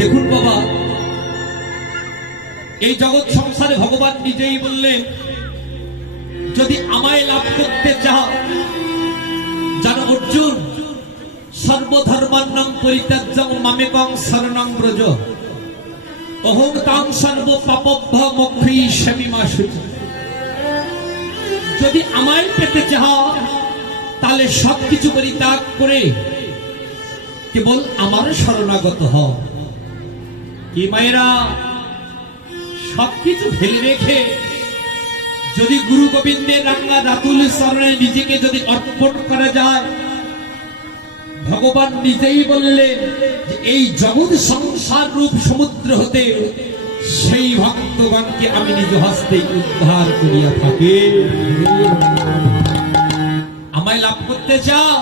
দেখুন বাবা, এই জগৎ সংসারে ভগবান নিজেই বললেন, যদি আমায় লাভ করতে চাও, জানো অর্জুন, সর্বধর্মান্নং পরিত্যাজ্যং মামেকং শরণং ব্রজ, অহং তাং সর্ব পাপভ্য মোক্ষয়িষ্যামি মা শুচি। যদি আমায় পেতে চাও, তাহলে সবকিছু পরিত্যাগ করে কেবল আমার শরণাগত হও। কি মায়েরা, সবকিছু ফেলে রেখে যদি গুরু গোবিন্দের রাঙ্গা রাতুল শরণে নিজেকে যদি অর্পণ করা যায়, ভগবান নিজেই বললেন যে এই জগৎ সংসার রূপ সমুদ্র হতে সেই ভক্তগণকে আমি নিজ হস্তে উদ্ধার করিয়া থাকি। আমায় লাভ করতে চাও,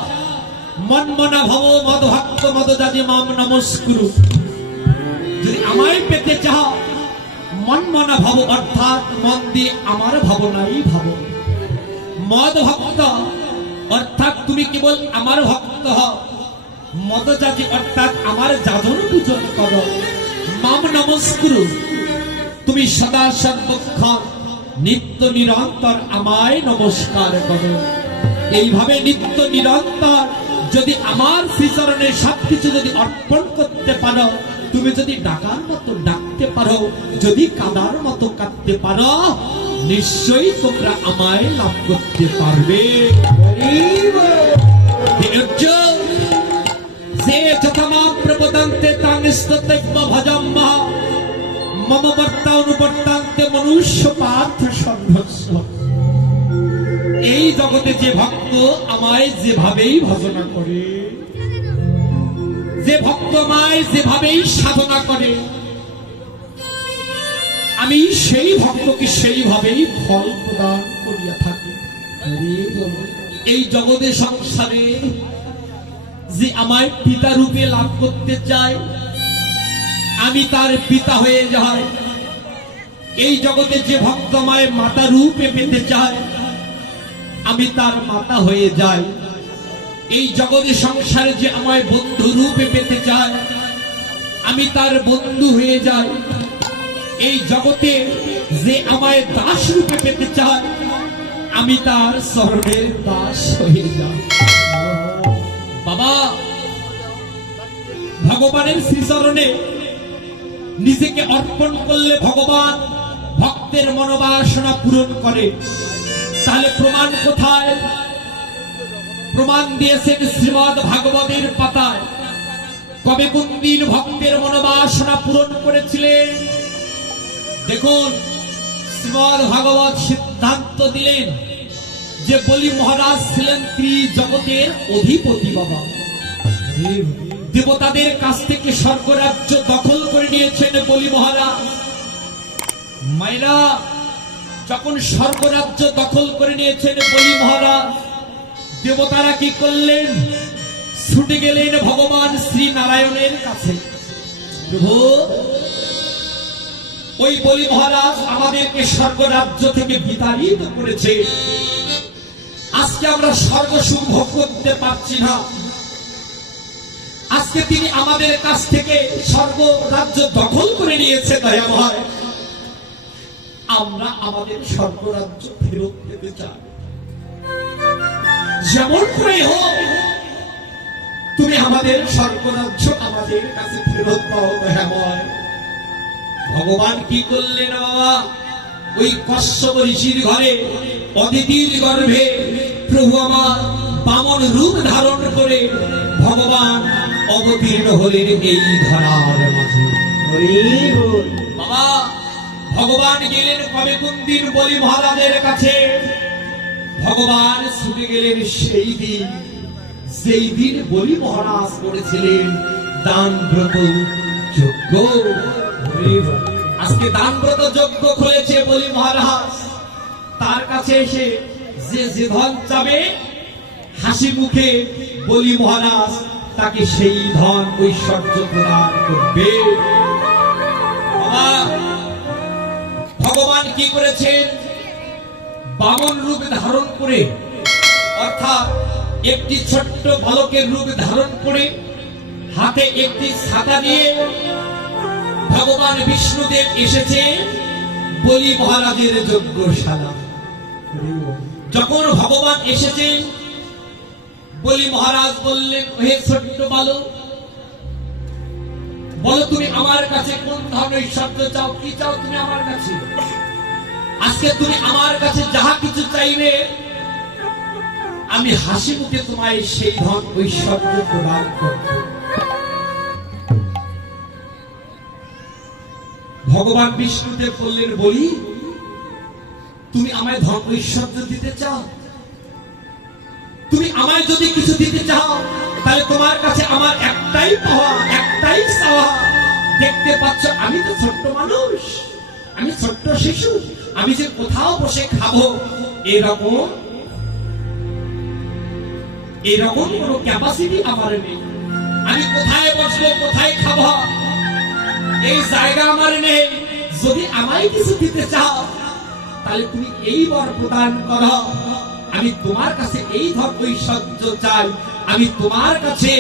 মন মনা ভব মদ ভক্ত মদ দাদি মাম নমস্কুরু। যদি আমায় পেতে চাও, মন মনা ভাব অর্থাৎ মন দিয়ে আমার ভাবনাই ভাবো। মদ ভক্ত অর্থাৎ তুমি কেবল আমার ভক্ত হও। মদ যাজি অর্থাৎ আমার যাজন পূজন করো। মাম নমস্কুরু, তুমি সদা সর্বক্ষণ নিত্য নিরন্তর আমায় নমস্কার করো। এইভাবে নিত্য নিরন্তর যদি আমার শ্রীচরণে সবকিছু যদি অর্পণ করতে পারো, তুমি যদি ডাকার মতো ডাকতে পারো, যদি কাদার মতো কাঁদতে পারো, নিশ্চয়ই তোমরা আমায় লাভ করতে পারবে। যে যথামাম প্রবদন্তে তাং স্তত্যব্য ভজম্য মম বর্তা অনুবর্তান্তে মনুষ্য পার্থ সর্বস্ব। এই জগতে যে ভক্ত আমায় যেভাবেই ভজনা করে, যে ভক্ত আমায় যেভাবেই সাধনা করে, আমি সেই ভক্তকে সেইভাবেই ফল প্রদান করিয়া থাকি। এই জগতে সংসারে যে আমায় পিতা রূপে লাভ করতে চায়, আমি তার পিতা হয়ে যাই। এই জগতে যে ভক্ত আমায় মাতা রূপে পেতে চায়, আমি তার মাতা হয়ে যাই। এই জগতে সংসারে যে আমায় বন্ধু রূপে পেতে চায়, আমি তার বন্ধু হয়ে যাই। এই জগতে যে আমায় দাস রূপে পেতে চায়, আমি তার শরণের দাস হয়ে যাই। বাবা, ভগবানের শ্রীচরণে নিজেকে অর্পণ করলে ভগবান ভক্তের মনোবাসনা পূরণ করে। তাহলে প্রমাণ কোথায়? প্রমাণ দিয়েছেন শ্রীমদ্ ভাগবতের পাতায়। কবে কোন দিন ভক্তের মনোবাসনা পূরণ করেছিলেন? দেখুন, শ্রীমদ্ ভাগবত সিদ্ধান্ত দিলেন যে বলি মহারাজ ছিলেন ত্রিজগতের অধিপতি। বাবা, দেবতাদের কাছ থেকে স্বর্গরাজ্য দখল করে নিয়েছেন বলি মহারাজ। মায়েরা, যখন স্বর্গরাজ্য দখল করে নিয়েছেন বলি মহারাজ, দেবতারা কি করলেন? ছুটে গেলেন ভগবান শ্রী নারায়ণের কাছে। প্রভু, ওই বলি মহারাজ আমাদেরকে স্বর্গরাজ্য থেকে বিতাড়িত করেছে। আজকে আমরা স্বর্গ সুখ ভোগ করতে পারছি না। আজকে তিনি আমাদের কাছ থেকে স্বর্গ রাজ্য দখল করে নিয়েছে। দয়াময়, আমরা আমাদের স্বর্গ রাজ্য ফেরত পেতে চাই। যেমন করে হোক তুমি আমাদের স্বর্গ রাজ্য আমাদের কাছে ফেরত পাও। দয়াময়, ভগবান কি করলেন বাবা? ওই কশ্যপ ঋষির ঘরে অদিতির গর্ভে প্রভু আমার বামন রূপ ধারণ করে ভগবান অবতীর্ণ হলেন এই ধরার মাঝে। বাবা, ভগবান গেলেন কবে কোন দিন বলি মহারাজের কাছে? ভগবান ছুটে গেলেন সেই দিন, সেই দিন বলি মহারাজ করেছিলেন দান ব্রত যজ্ঞ। আজকে দান ব্রত যজ্ঞ খুলেছে বলি মহারাজ। তার কাছে এসে যে যে ধন চাবে, হাসি মুখে বলি মহারাজ তাকে সেই ধন ঐশ্বর্য প্রদান করবে। ভগবান কি করেছেন? বামন রূপ ধারণ করে, অর্থাৎ একটি ছোট্ট বালকের রূপ ধারণ করে, হাতে একটি ছাতা নিয়ে ভগবান বিষ্ণুদেব এসেছে বলি মহারাজের যজ্ঞশালা। যখন ভগবান এসেছেন, বলি মহারাজ বললেন, হে ছোট্ট বালক, বলো তুমি আমার কাছে কোন ধরনের ঐশ্বর্য চাও, কি চাও তুমি আমার কাছে? আজকে তুমি আমার কাছে যাহা কিছু চাইবে, আমি হাসি মুখে তোমায় সেই ধন ঐশ্বর্য প্রদান করব। ভগবান বিষ্ণুদেব বললেন, বলি তুমি আমায় ধন ঐশ্বর্য দিতে চাও? তুমি আমায় যদি কিছু দিতে চাও, তাহলে তোমার কাছে আমার একটাই পাওয়া, একটাই চাওয়া। দেখতে পাচ্ছ আমি তো ছোট্ট মানুষ, আমি ছোট্ট শিশু, আমি যে কোথাও বসে খাবো এরকম কোন ক্যাপাসিটি আমার নেই। আমি কোথায় বসবো, কোথায় খাবো, এই জায়গা আমার নেই। যদি আমায় কিছু দিতে চাও, তাহলে তুমি এই বর প্রদান করো। আমি তোমার কাছে এই ধন ঐশ্বর্য চাই। আমি তোমার কাছে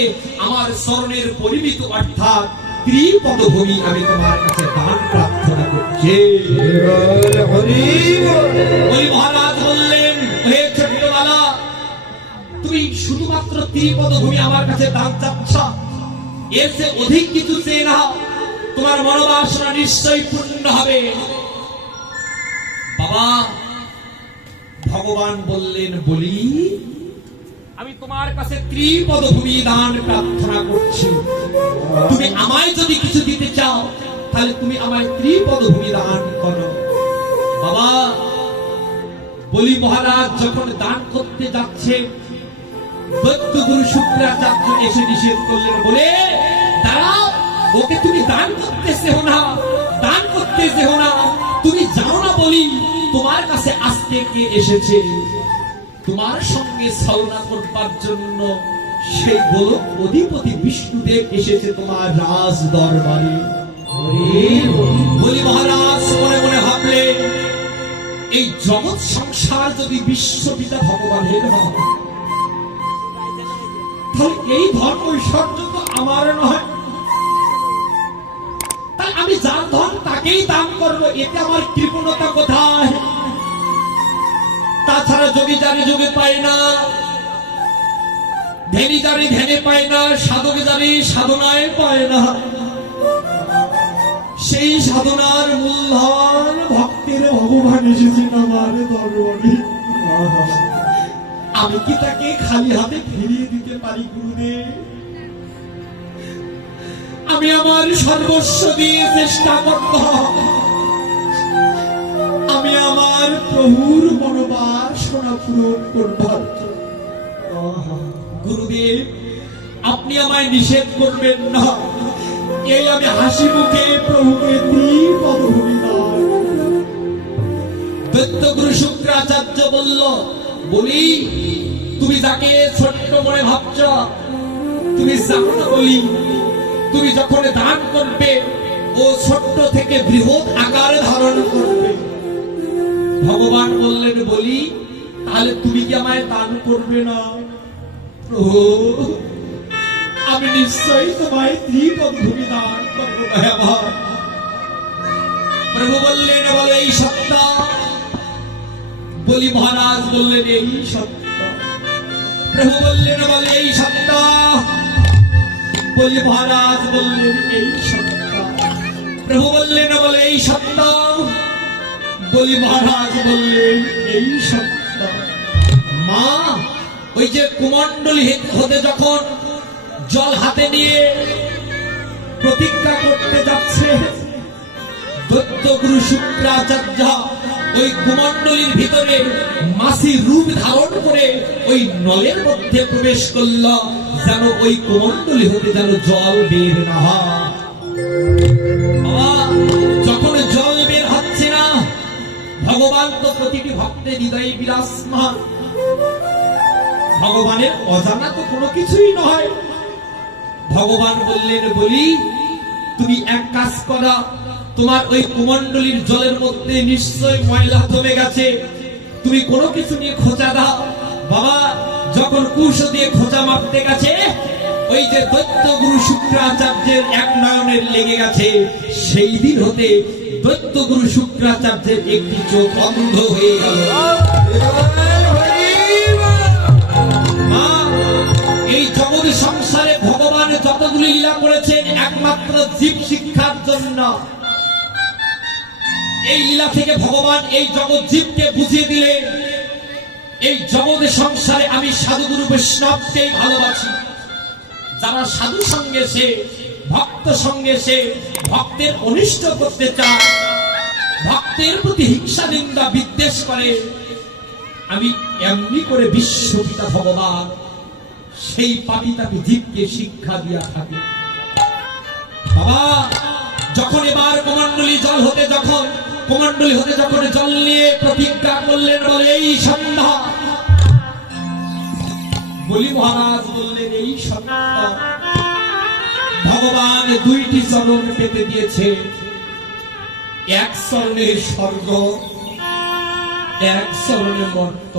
আমার স্মরণের পরিমিত অর্থাৎ ত্রিপদভূমি আমি তোমার কাছে দান প্রার্থনা করছি। ওই মহারাজ বললেন, হে ছোট্টবালা, তুমি শুধুমাত্র ত্রিপদভূমি আমার কাছে দান চাচ্ছ, এর চেয়ে অধিক কিছু চেয়ে নাও, তোমার মনোবাসনা নিশ্চয়ই পূর্ণ হবে। বাবা, ভগবান বললেন, বলি আমি তোমার কাছে ত্রিপদভূমি দান প্রার্থনা করছি। তুমি আমায় যদি কিছু দিতে চাও, তাহলে তুমি আমায় ত্রিপদভূমি দান করো। বাবা, বলি মহারাজ যখন দান করতে যাচ্ছে, দৈত্যগুরু শুক্রাচার্য এসে নিষেধ করলেন, বলে দাঁড়াও, ওকে তুমি দান করতে চেও না, দান করতে চেও না। তুমি জানো না বলি তোমার কাছে আজকে কে এসেছে? তোমার সঙ্গে ছলনা করবার জন্য সেই গোলক অধিপতি বিষ্ণুদেব এসেছে তোমার রাজ দরবারে। বলি মহারাজ মনে মনে ভাবলেন, এই জগৎ সংসার যদি বিশ্বপিতা ভগবানের হয়, তাহলে এই ধন ঐশ্বর্য তো আমার নয়। তাই আমি যার ধন তাকেই দান করবো, এতে আমার কৃপণতা কোথায়? তাছাড়া যোগী জানি যোগে পায় না, ধ্যানী জানি ধ্যানে পায় না, সাধক জানি সাধনায় পায় না। সেই সাধনার মূলধন ভক্তের ভগবান এসেছেন আমার দরবারে। আমি কি তাকে খালি হাতে ফিরিয়ে দিতে পারি গুরুদেব? আমি আমার সর্বস্ব দিয়ে চেষ্টা করব, আমি আমার প্রভুর মনোবাসনা পূরণ করবার। গুরুদেব, আপনি আমায় নিষেধ করবেন না। এই আমি হাসি মুখে প্রভুকে ত্রিপদভূমি দান। দৈত্যগুরু শুক্রাচার্য বলল, বলি তুমি যাকে ছোট্ট মনে ভাবছ, তুমি জানো না বলি তুমি যখন দান করবে, ও ছোট্ট থেকে বৃহৎ আকারে ধারণ করবে। ভগবান বললেন, বলি তাহলে তুমি কি আমায় দান করবে না? প্রভু, আমি নিশ্চয়ই তোমায় ত্রিপদভূমি দান করবো। প্রভু বললেন, বলে এই সত্য। বলি মহারাজ বললেন, এই সত্য। প্রভু বললেন, বলে এই সত্য। বলি মহারাজ বললেন, এই সত্য। প্রভু বললেন, বলে এই সত্য। বলি মহারাজ বললেন, এই সত্য। মা, ওই যে কুমণ্ডলী হতে যখন জল হাতে নিয়ে প্রতিজ্ঞা করতে যাচ্ছে, দৈত্যগুরু শুক্রাচার্য ওই কুমণ্ডলীর ভিতরে মাসি রূপ ধারণ করে ওই নলের মধ্যে প্রবেশ করল, যেন ওই কুমণ্ডলী হতে যেন জল বের না হয়। যখন জল বের হচ্ছে না, ভগবান তো প্রতিটি ভক্তের হৃদয়ে বিরাজমান। ভগবানের অজানা তো কোনো কিছুই নয়। ভগবান বললেন, বলি তুমি এক কাজ করো, তোমার ওই কুমণ্ডলীর জলের মধ্যে নিশ্চয় ময়লা জমে গেছে, তুমি কোনো কিছু নিয়ে খোঁচা দাও। বাবা যখন কুশ দিয়ে খোঁচা মারতে গেছে, ওই যে দৈত্য গুরু শুক্রাচার্যের এক নয়নের লেগে গেছে, সেই দিন হতে দৈত্য গুরু শুক্রাচার্যের একটি চোখ অন্ধ হয়ে গেল। মা, এই জগৎ সংসারে ভগবান যতগুলি লীলা করেছেন একমাত্র জীব শিক্ষার জন্য। এই লীলা থেকে ভগবান এই জগৎ জীবকে বুঝিয়ে দিলেন, এই জগৎ সংসারে আমি সাধুগুরু বৈষ্ণবকেই ভালোবাসি। যারা সাধু সঙ্গে সে, ভক্ত সঙ্গে সে ভক্তের অনিষ্ট করতে চায়, ভক্তের প্রতি হিংসা নিন্দা বিদ্বেষ করে, আমি এমনি করে বিশ্বপিতা ভগবান সেই পাপিতাকে জীবকে শিক্ষা দিয়া থাকি। বাবা, যখন এবার কমণ্ডলী হতে যখন জল নিয়ে প্রতিজ্ঞা করলেন, বলে এই সন্ধ্যা, বলি মহারাজ বললেন এই সন্ধ্যা ভগবান দুইটি চরণ পেতে দিয়েছে, এক চরণে স্বর্গ, এক চরণে মর্ত।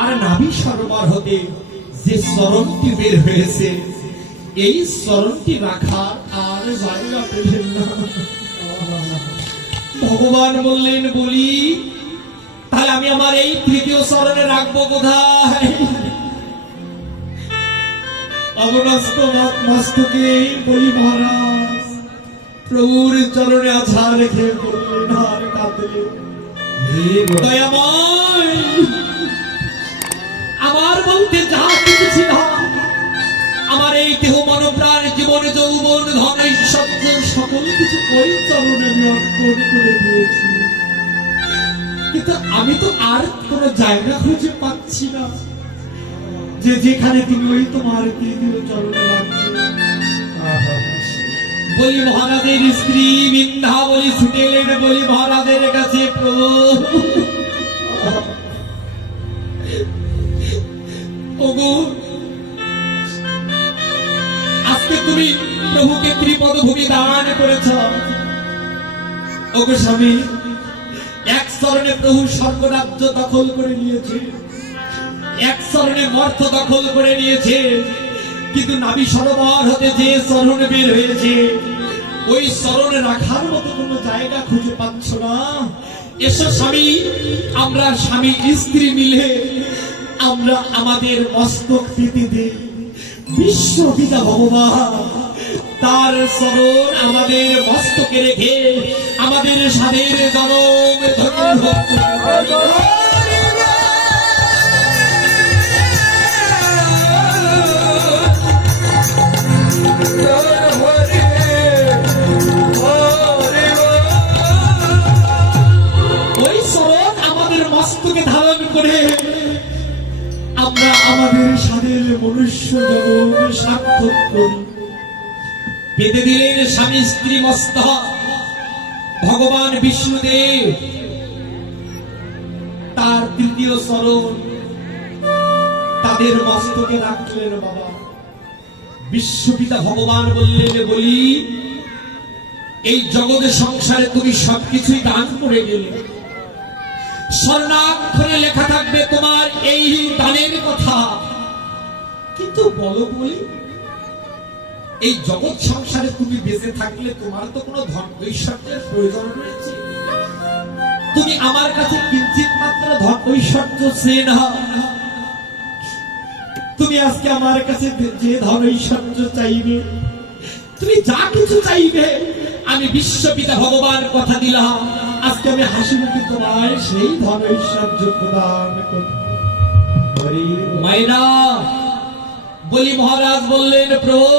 আর নাভি সরোবর হতে যে চরণটি বের হয়েছে, এই চরণটি রাখার আর জায়গা পেলেন না। ভগবান বললেন, বলি তাহলে আমি আমার এই তৃতীয় চরণে রাখবো কোথায়? অবনস্ত মস্তকে বলি মহারাজ প্রভুর চরণে আছাড় রেখে বললেন আর কাঁদলেন, দয়াময়, আমার বলতে যা কিছু ছিল, আমার এই দেহ মন প্রাণ জীবন যৌবন ধন ঐশ্বর্য সকল কিছু ওই চরণে আমি অর্পণ করে দিয়েছি, কিন্তু আমি তো আর কোন জায়গা খুঁজে পাচ্ছি না যে যেখানে তুমি ওই তোমার তৃতীয় চরণে রাখবে। বলি মহারাজের স্ত্রী বিন্ধা বলি ছুটে এলেন, বলি মহারাজের কাছে, প্রভু ওগো, আজকে তুমি প্রভুকে ত্রিপদ ভূমি দান করেছ। ওগো স্বামী, এক চরণে প্রভু স্বর্গরাজ্য দখল করে নিয়েছে, এক চরণে মর্ত দখল করে নিয়েছে, কিন্তু নাভি সরোবর হতে যে চরণ বের হয়েছে, ওই চরণে রাখার মতো কোনো জায়গা খুঁজে পাচ্ছ না। এসো স্বামী, আমরা স্বামী স্ত্রী মিলে আমরা আমাদের মস্তক পেতে দিই বিশ্বপিতা ভগবান, তার চরণ আমাদের মস্তকে রেখে আমাদের স্বাদের জনম ধন্য। ওই চরণ আমাদের মস্তকে ধারণ করে আমরা আমাদের স্বাদের মনুষ্য জগৎ সার্থক করি। পেতে দিলেন স্বামী স্ত্রী মস্তক। ভগবান বিষ্ণুদেব তার তৃতীয় চরণ তাদের মস্তকে রাখলেন। বাবা, বিশ্বপিতা ভগবান বললেন, বলি এই জগৎ সংসারে তুমি সবকিছুই দান করে গেলে, স্বর্ণাক্ষরে লেখা থাকবে তোমার এই দানের কথা, কিন্তু বলো বলি এই জগৎ সংসারে তুমি বেঁচে থাকলে তোমার তো কোনো ধন ঐশ্বর্যের প্রয়োজন রয়েছে। তুমি আমার কাছে কিঞ্চিত মাত্র ধন ঐশ্বর্য চেয়ে নাও। তুমি আজকে আমার কাছে যে ধন ঐশ্বর্য চাইবে, তুমি যা কিছু চাইবে, আমি বিশ্বপিতা ভগবান কথা দিলাম, আজকে আমি হাসি মুখে তোমায় সেই ধন ঐশ্বর্য প্রদান করব। মাইনা বলি মহারাজ বললেন, প্রভু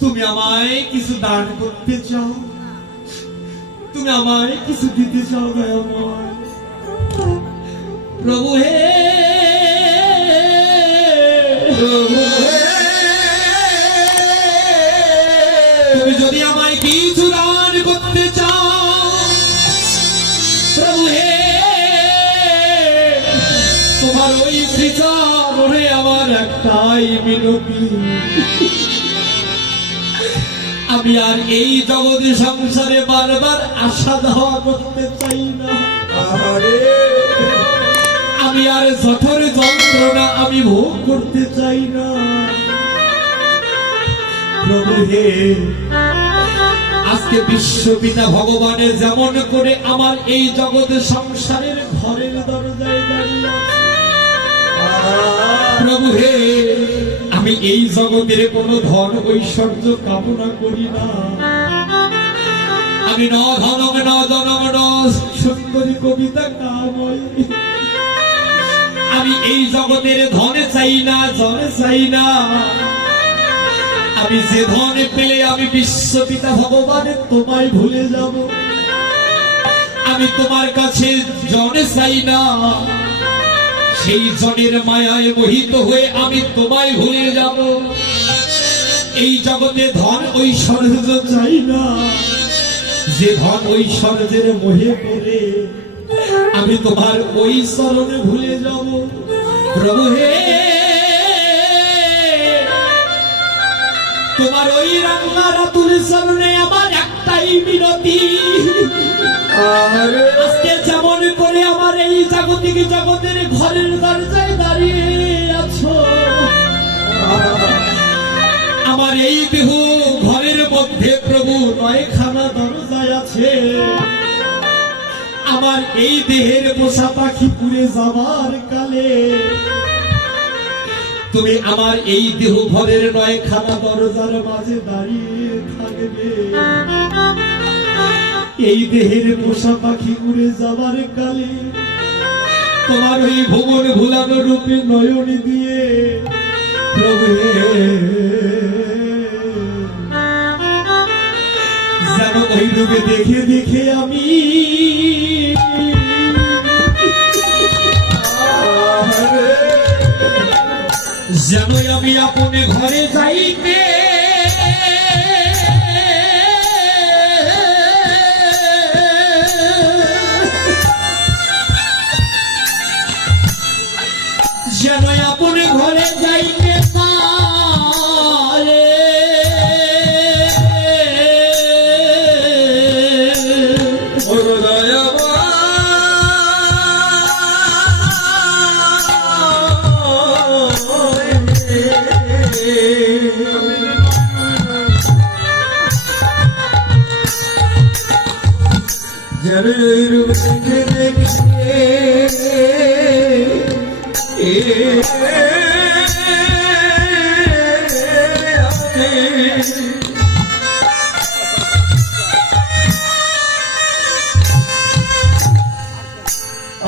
তুমি আমায় কিছু দান করতে চাও, তুমি আমায় কিছু দিতে চাও দয়াময়। প্রভু হে, তুমি যদি আমায় কিছু দান করতে চাও, প্রভু হে, তোমার ওই শ্রীচরণে আমার একটাই মিনতি, আমি আর এই জগৎ সংসারে বারবার আশা দেওয়া করতে চাই না। আমি আর জঠর যন্ত্রণা আমি ভোগ করতে চাই না। প্রভু হে, আজকে বিশ্বপিতা ভগবানের যেমন করে আমার এই জগতে সংসারের ঘরের দরজায় দাঁড়িয়ে আছে, প্রভু হে, আমি এই জগতের কোনো ধন ঐশ্বর্য কামনা করি না। আমি ন ধনম ন জনম ন সুন্দরী কবিতা কামই। আমি এই জগতের ধন চাই না, জন চাই না। আমি যে ধন পেলে আমি বিশ্বপিতা ভগবানের তোমায় ভুলে যাব। আমি তোমার কাছে জন চাই না, সেই জনের মায়ায় মোহিত হয়ে আমি তোমায় ভুলে যাব। এই জগতে ধন ঐশ্বর্য চাই না, যে ধন ঐশ্বর্যের মোহে পড়ে আমি তোমার ওই চরণে ভুলে যাব। প্রভু হে, তোমার ওই রান্না রাতুল চরণে আমার একটাই বিনতি, আজকে যেমন করে আমার এই জাগতিক জগতের ঘরের দরজায় দাঁড়িয়ে আছো, আমার এই দেহ ঘরের মধ্যে প্রভু 9খানা দরজায় আছে। আমার এই দেহের পোষা পাখি পুড়ে যাবার কালে তুমি আমার এই দেহ ঘরের 9খানা দরজার মাঝে দাঁড়িয়ে থাকবে। এই দেহের পোষা পাখি উড়ে যাবার কালে তোমার ওই ভুবন ভুলানো রূপে নয়নী দিয়ে প্রভু যেন ওই রূপে দেখে দেখে আমি যেন আমি আপনে ঘরে যাইতে যেন আপনে ঘরে যাইতে পারে।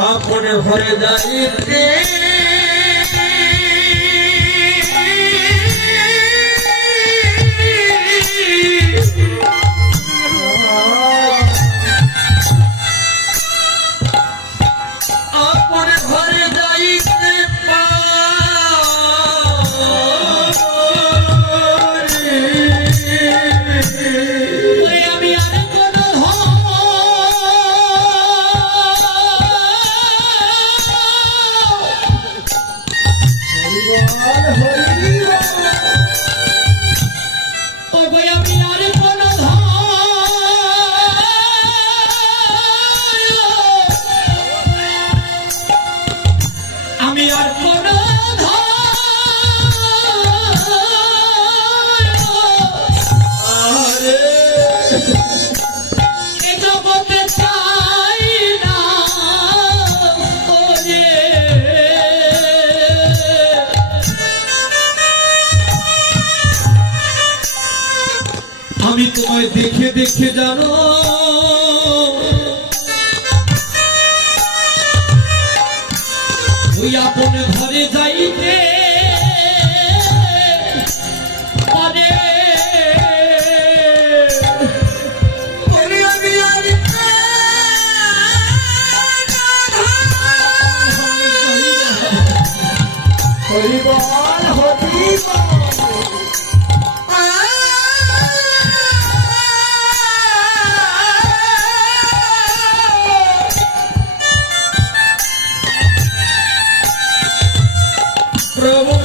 আপনে ঘরে যাইতে আমি তোমায় দেখে দেখে জানো ওই আপন ঘরে যাইতে পারে। প্রভু